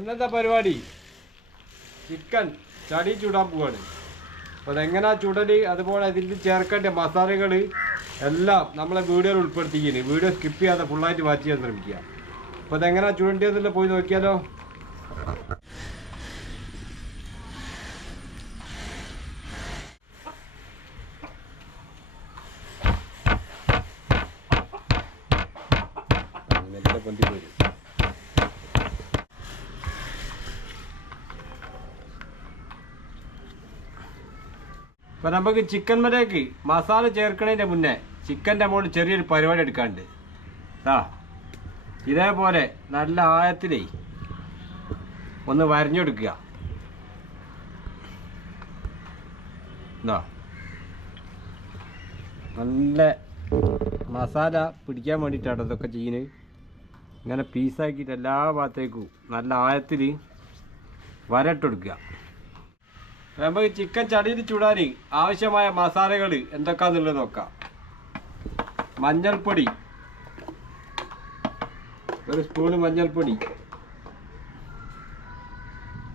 ഇന്നത്തെ പരിപാടി. ചിക്കൻ ചടി ചൂടാൻ പോവാണ്. അപ്പോൾ അതെങ്ങനെയാ ചുടൽ? അതുപോലെ അതിൽ ചേർക്കേണ്ട മസാലകൾ എല്ലാം നമ്മളെ വീഡിയോയിൽ ഉൾപ്പെടുത്തിക്കുന്നു വീഡിയോ സ്കിപ്പ് ചെയ്യാതെ ഫുള്ളായിട്ട് വാച്ച് ചെയ്യാൻ ശ്രമിക്കുക. അപ്പോൾ അതെങ്ങനെയാ ചുടേണ്ടതെന്നുള്ള പോയി നോക്കിയാലോ. ഇപ്പൊ നമുക്ക് ചിക്കൻ മരേക്ക് മസാല ചേർക്കണതിന്റെ മുന്നേ ചിക്കന്റെ മുകളിൽ ചെറിയൊരു പരിപാടി എടുക്കാണ്ട്. ആ ഇതേപോലെ നല്ല ആയത്തിലേ ഒന്ന് വരഞ്ഞെടുക്കുക. നല്ല മസാല പിടിക്കാൻ വേണ്ടിയിട്ടാണ് ഇതൊക്കെ ചെയ്യുന്നത്. ഇങ്ങനെ പീസാക്കിയിട്ട് എല്ലാ ഭാഗത്തേക്കും നല്ല ആയത്തിൽ വരട്ടെടുക്കുക. നമുക്ക് ചിക്കൻ ചടിയിൽ ചൂടാൻ ആവശ്യമായ മസാലകൾ എന്തൊക്കെയാണെന്നുള്ളത് നോക്കാം. മഞ്ഞൾപ്പൊടി. ഒരു സ്പൂണ് മഞ്ഞൾപ്പൊടി.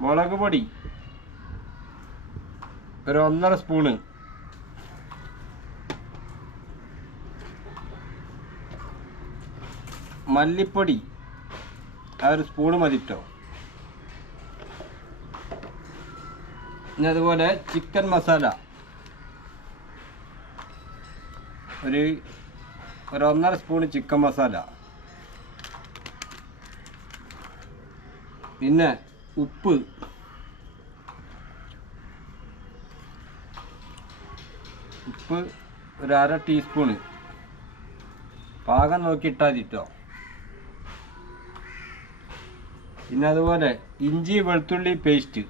മുളക് പൊടി. ഒരു ഒന്നര സ്പൂണ് മല്ലിപ്പൊടി. ആ ഒരു സ്പൂണ് മതിട്ടോ? ഇനി അതുപോലെ ചിക്കൻ മസാല. ഒരു ഒരു ഒന്നര സ്പൂൺ ചിക്കൻ മസാല. പിന്നെ ഉപ്പ്. ഉപ്പ് ഒരു അര ടീസ്പൂണ് പാകം നോക്കിയിട്ടാൽ മതിട്ടോ പിന്നെ അതുപോലെ ഇഞ്ചി വെളുത്തുള്ളി പേസ്റ്റ്.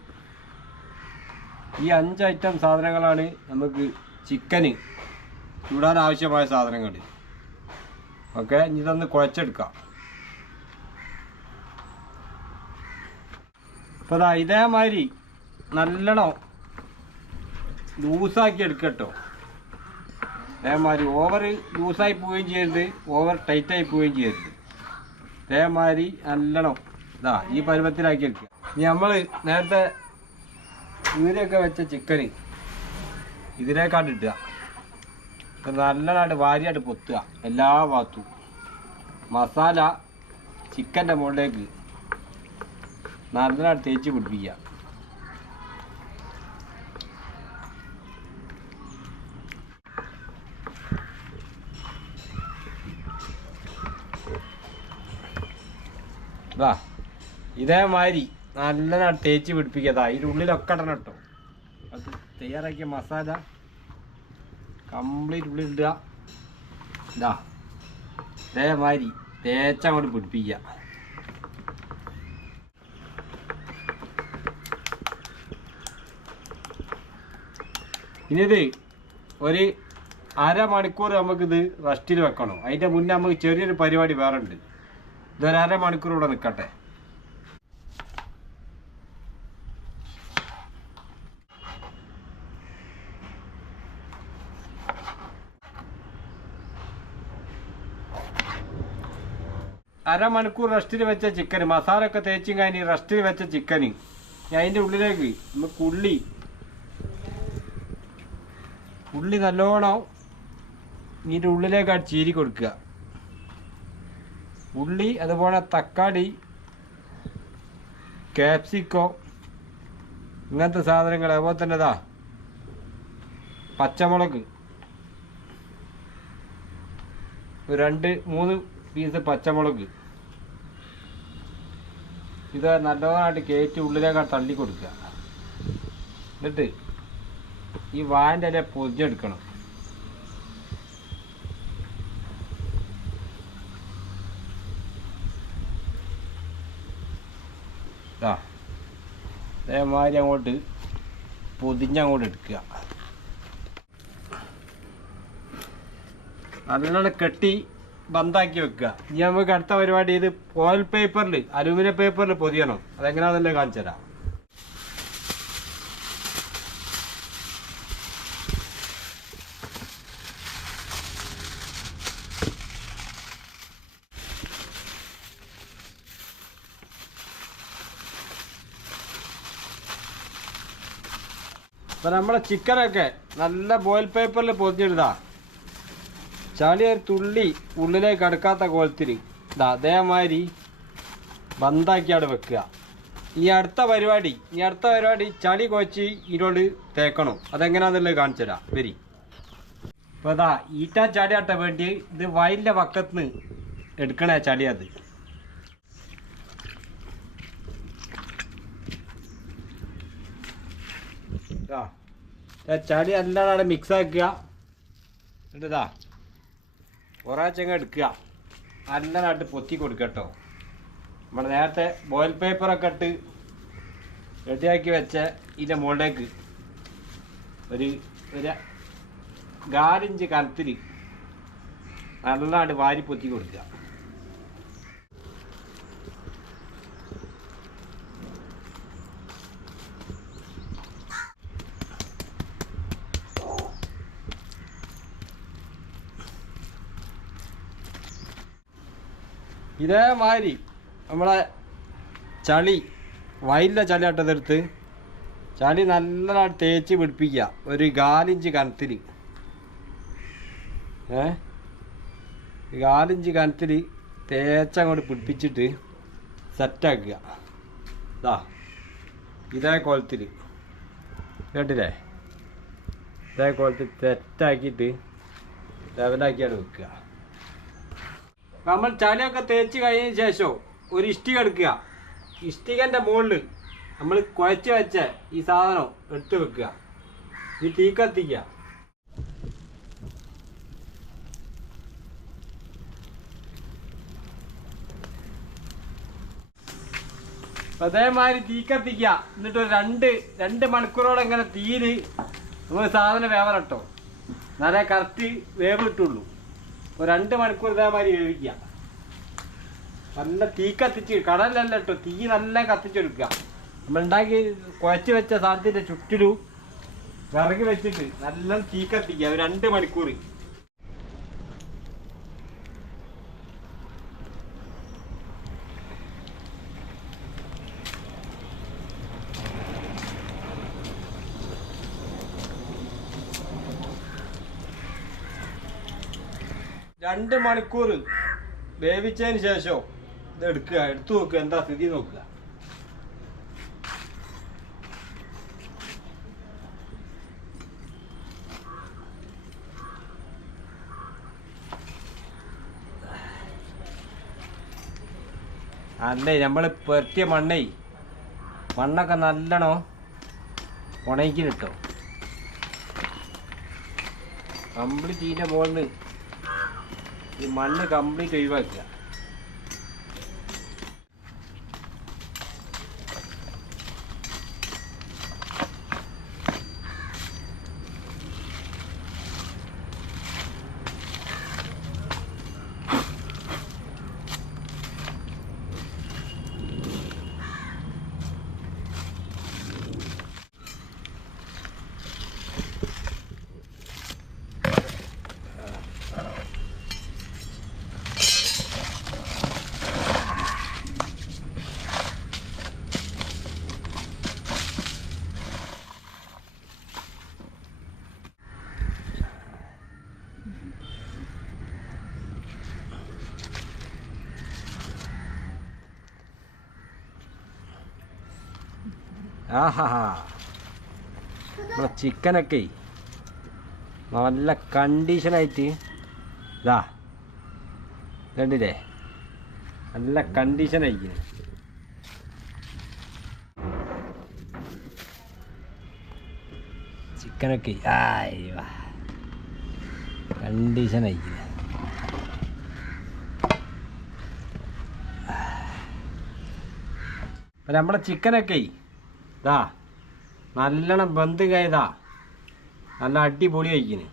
ഈ അഞ്ച് ഐറ്റം സാധനങ്ങളാണ് നമുക്ക് ചിക്കന് ചൂടാൻ ആവശ്യമായ സാധനങ്ങൾ. ഓക്കെ ഇതൊന്ന് കുഴച്ചെടുക്കാം. അപ്പോൾ അതാ ഇതേമാതിരി നല്ലോണം ലൂസാക്കി എടുക്കട്ടോ. അതേമാതിരി ഓവർ ലൂസായി പോവുകയും ചെയ്യരുത് ഓവർ ടൈറ്റായി പോവുകയും ചെയ്യരുത്. അതേമാതിരി നല്ലോണം ഇതാ ഈ പരുവത്തിലാക്കി എടുക്കുക. ഇനി നമ്മൾ നേരത്തെ ഈരൊക്കെ വെച്ച ചിക്കൻ ഇതിലേക്കാട്ട് ഇടുക. നല്ലതായിട്ട് വാരിയായിട്ട് പൊത്തുക. എല്ലാ ഭാഗത്തും. മസാല ചിക്കന്റെ മുകളിലേക്ക് നല്ലതായിട്ട് തേച്ച് പിടിപ്പിക്കുക. ഇതാ ഇതേമാതിരി നല്ലതായിട്ട് തേച്ച് പിടിപ്പിക്കതാ ഇതിന്റെ ഉള്ളിലൊക്കെ ഇടണം കേട്ടോ. അത് തയ്യാറാക്കിയ മസാല കംപ്ലീറ്റ് ഉള്ളിൽ ഇടുക. ഇതാ ഇതേമാതിരി തേച്ചങ്ങോട്ട് പിടിപ്പിക്കുക. ഇനിയത് ഒരു അരമണിക്കൂർ നമുക്കിത് റെസ്റ്റിൽ വെക്കണം. അതിന്റെ മുന്നേ നമുക്ക് ചെറിയൊരു പരിപാടി വേറെ ഉണ്ട്. ഇതൊരു അരമണിക്കൂർ ഇവിടെ നിൽക്കട്ടെ. അരമണിക്കൂർ റെസ്റ്റിൽ വെച്ച ചിക്കൻ മസാല ഒക്കെ തേച്ചും കഴിഞ്ഞ് റെസ്റ്റിൽ വെച്ച ചിക്കൻ അതിന്റെ ഉള്ളിലേക്ക് നമുക്ക് ഉള്ളി ഉള്ളി നല്ലോണം ഇതിന്റെ ഉള്ളിലേക്ക് ചീരി കൊടുക്കുക. ഉള്ളി അതുപോലെ തക്കാളി ക്യാപ്സിക്കോ ഇങ്ങനത്തെ സാധനങ്ങൾ. അതുപോലെ തന്നെ ഇതാ പച്ചമുളക്. രണ്ട് മൂന്ന് പീസ് പച്ചമുളക്. ഇത് നല്ലതായിട്ട് കയറ്റി ഉള്ളിലേക്ക് തള്ളി കൊടുക്കുക. എന്നിട്ട് ഈ വാന്റെ ഇല പൊതിഞ്ഞെടുക്കണം. അതേമാതിരി അങ്ങോട്ട് പൊതിഞ്ഞങ്ങോട്ട് എടുക്കുക. നല്ലോണം കെട്ടി ബന്ധാക്കി വെക്കുക. ഇനി നമുക്ക് അടുത്ത പരിപാടി ഇത് ഫോയിൽ പേപ്പറിൽ അലൂമിനിയം പേപ്പറിൽ പൊതിയണം. അതെങ്ങനെയാണെന്നല്ലേ കാണിച്ചു തരാം. അപ്പൊ നമ്മുടെ ചിക്കനൊക്കെ നല്ല ബോയിൽ പേപ്പറിൽ പൊതിഞ്ഞിടുതാ ചളി ഒരു തുള്ളി ഉള്ളിലേക്ക് അടുക്കാത്ത കോലത്തിൽ ഇതാ അതേമാതിരി ബന്ധാക്കിയാണ് വെക്കുക. ഈ അടുത്ത പരിപാടി ഈ അടുത്ത പരിപാടി ചളി കുഴച്ച് ഇതിനോട് തേക്കണം. അതെങ്ങനെയാണെന്നുള്ളത് കാണിച്ചു തരാം. വരി. അപ്പോൾ ഇതാ ഈറ്റ ആട്ട വേണ്ടി ഇത് വയലിന്റെ പക്കത്തുനിന്ന് എടുക്കണേ ചളി അത്. ചളി എല്ലാം മിക്സ് ആക്കുക. ഇതാ കുറച്ചങ്ങ് എടുക്കുക. നല്ലതായിട്ട് പൊത്തി കൊടുക്കുക കൊടുക്കട്ടോ നമ്മൾ നേരത്തെ ബോയിൽ പേപ്പറൊക്കെ ഇട്ട് റെഡിയാക്കി വെച്ച ഇതിന്റെ മുകളിലേക്ക് ഒരു ഒരു കാലിഞ്ച് കനത്തിൽ നല്ലതായിട്ട് വാരി പൊത്തി കൊടുക്കുക. ഇതേമാതിരി നമ്മളെ ചളി വയലിലെ ചളി അട്ടതെടുത്ത് ചളി നല്ലതായിട്ട് തേച്ച് പിടിപ്പിക്കുക. ഒരു കാലിഞ്ച് കനത്തിൽ ഏ? കാലിഞ്ച് കനത്തിൽ തേച്ചങ്ങോട്ട് പിടിപ്പിച്ചിട്ട് സെറ്റാക്കുക. ഇതാ ഇതേ കോലത്തിൽ കേട്ടില്ലേ? ഇതേ കോലത്തിൽ സെറ്റാക്കിയിട്ട് ലെവലാക്കിയാണ് വെക്കുക. നമ്മൾ ചളിയൊക്കെ തേച്ച് കഴിഞ്ഞ ശേഷം ഒരു ഇഷ്ടിക എടുക്കുക ഇഷ്ടികന്റെ മുകളിൽ നമ്മൾ കുഴച്ച് വെച്ച ഈ സാധനം എടുത്ത് വെക്കുക. ഈ തീ കത്തിക്കുക. അതേമാതിരി തീ കത്തിക്കുക. എന്നിട്ട് രണ്ട് രണ്ട് മണിക്കൂറോളം ഇങ്ങനെ തീര് നമ്മൾ സാധനം വേവറട്ടോ എന്നാലേ കറക്റ്റ് വേവ് കിട്ടുള്ളൂ ഒരു രണ്ട് മണിക്കൂർ ഇതേമാതിരി വേവിക്കുക. നല്ല തീ കത്തിച്ച് കടലല്ല കേട്ടോ തീ നല്ല കത്തിച്ചെടുക്കുക. നമ്മൾ ഉണ്ടാക്കി കുഴച്ച് വെച്ച സാധനത്തിന്റെ ചുറ്റിലും വിറക് വെച്ചിട്ട് നല്ല തീ കത്തിക്കുക രണ്ട് മണിക്കൂർ രണ്ട് മണിക്കൂർ വേവിച്ചതിന് ശേഷം ഇത് എടുക്കുക. എടുത്തു നോക്കുക. എന്താ സ്ഥിതി നോക്കുക. അല്ലേ നമ്മൾ പെരട്ടിയ മണ്ണേ മണ്ണൊക്കെ നല്ലണോ ഉണങ്ങിക്കിട്ടോ കിട്ടോ കംപ്ലീറ്റ് ഇതിന്റെ മുകളിൽ ഈ മണ്ണ് കംപ്ലീറ്റ് ഒഴിവാക്കുക ആഹാ. നമ്മളെ ചിക്കനൊക്കെ. നല്ല കണ്ടീഷനായിട്ട്. ഇതാ. കണ്ടില്ലേ നല്ല കണ്ടീഷനായിരിക്കുന്നു ചിക്കനൊക്കെ. ആയി കണ്ടീഷനായിരിക്കുന്നു അപ്പം നമ്മുടെ ചിക്കനൊക്കെ. ഇതാ നല്ലോണം ബന്ധ കയതാ നല്ല അടിപൊളി കഴിക്കുന്നു.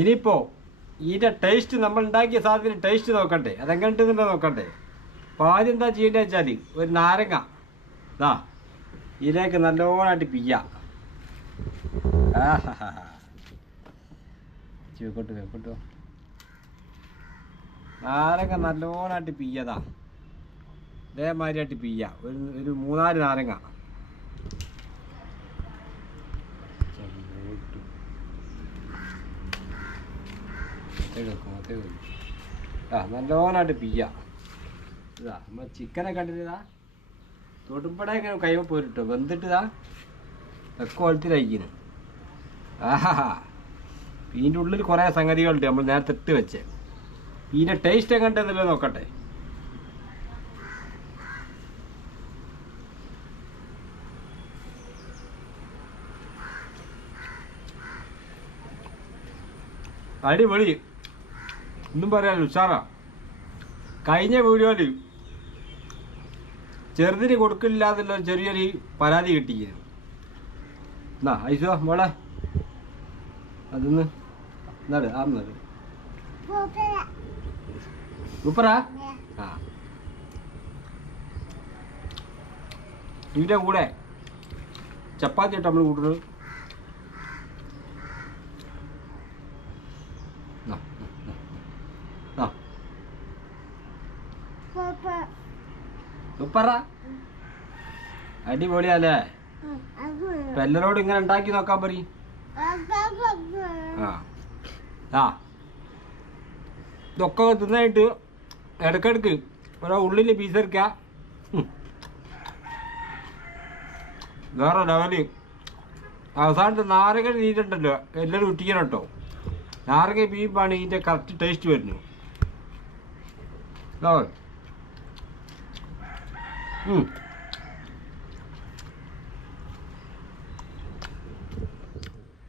ഇനിയിപ്പോൾ ഇതിന്റെ ടേസ്റ്റ് നമ്മൾ ഉണ്ടാക്കിയ സാധനത്തിന് ടേസ്റ്റ് നോക്കണ്ടേ അതെങ്ങനെയുണ്ടെന്നുണ്ടോ നോക്കണ്ടേ? അപ്പോൾ ആദ്യം എന്താ ചെയ്യേണ്ടത് വെച്ചാൽ ഒരു നാരങ്ങ. ഇതാ ഇതിലേക്ക് നല്ലോണമായിട്ട് പിയ്യാം. ചൂക്കോട്ട് വെക്കോട്ടോ നാരങ്ങ നല്ലോണമായിട്ട് പിയ്യതാ ഇതേമാതിരിയായിട്ട് പിയ്യ. ഒരു ഒരു മൂന്നാൽ നാരങ്ങ. വെക്കും മുഖത്തേക്ക് ആ പിയ്യ. ഇതാ നമ്മൾ ചിക്കനെ കണ്ടിട്ടാ തൊടുമ്പടെ ഇങ്ങനെ കൈമ പോയിട്ടോ വെന്തിട്ടതാ ഒക്കെ കൊളത്തിലയക്കുന്നു ആഹാ ഇതിന്റെ ഉള്ളിൽ കുറേ സംഗതികളുണ്ട് നമ്മൾ നേരത്തെ ഇട്ട് വെച്ചേ. ഇതിന്റെ ടേസ്റ്റ് എങ്ങനെയുണ്ടെന്നല്ലോ നോക്കട്ടെ. അടിപൊളി. ഒന്നും പറയാനില്ല ഉഷാറാ. കഴിഞ്ഞ വീഡിയോയിൽ ചെറുതിന് കൊടുക്കില്ല എന്നുള്ള ചെറിയൊരു പരാതി കിട്ടിയിരുന്നു. എന്നാ ഐസോ മോളെ. അതൊന്ന് എന്നാട് ആ സൂപ്പറാ ആ. ഇതിന്റെ കൂടെ ചപ്പാത്തി ഇട്ട് നമ്മൾ കൂട്ടുന്നത് ആ, ആ, ആ. സൂപ്പറാ അടിപൊളിയല്ലേ? എല്ലാരോടും ഇങ്ങനെ ഉണ്ടാക്കി നോക്കാൻ പറ ആ. ഇതൊക്കെ തിന്നായിട്ട് ഇടക്കിടക്ക് ഓരോ ഉള്ളിൽ പീസ് എടുക്കുക. വേറെ ലെവൽ. അവസാനത്തെ നാരക നീരുണ്ടല്ലോ എല്ലാവരും ഉറ്റിക്കണം കേട്ടോ. നാരക ബീഫാണ് ഇതിന്റെ കറക്റ്റ് ടേസ്റ്റ് വരുന്നു ഇതാ.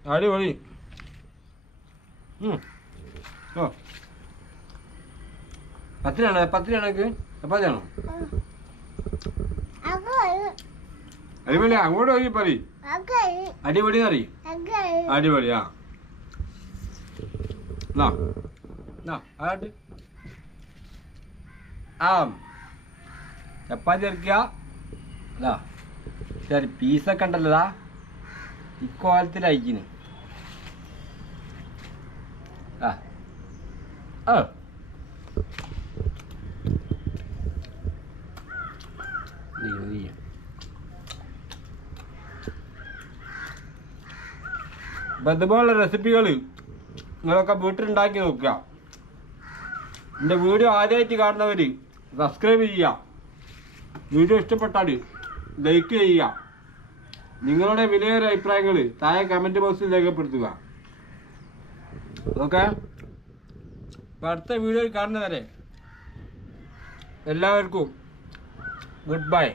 അടിപൊളി. ഓ പത്തിനാണ്? പത്തിനാണ് എനിക്ക്? ചപ്പാത്തിയാണോ അടിപൊളി. അങ്ങോട്ട് പോയി പറി അടിപൊളി അറിയും അടിപൊളി ആ. ആ. ചപ്പാത്തി ഇറക്കുക അതാ. ശരി പീസൊക്കെ ഉണ്ടല്ലോ ഇക്കോലത്തിലയക്കുന്നു ആ. ആ. നീ. അപ്പം ഇതുപോലുള്ള റെസിപ്പികൾ നിങ്ങളൊക്കെ വീട്ടിലുണ്ടാക്കി നോക്കുക. എന്റെ വീഡിയോ ആദ്യമായിട്ട് കാണുന്നവർ സബ്സ്ക്രൈബ് ചെയ്യുക. വീഡിയോ ഇഷ്ടപ്പെട്ടാൽ ലൈക്ക് ചെയ്യുക. നിങ്ങളുടെ വിലയേറിയ അഭിപ്രായങ്ങൾ താഴെ കമന്റ് ബോക്സിൽ രേഖപ്പെടുത്തുക. ഓക്കെ അടുത്ത വീഡിയോയിൽ കാണുന്നവരെ എല്ലാവർക്കും ഗുഡ് ബൈ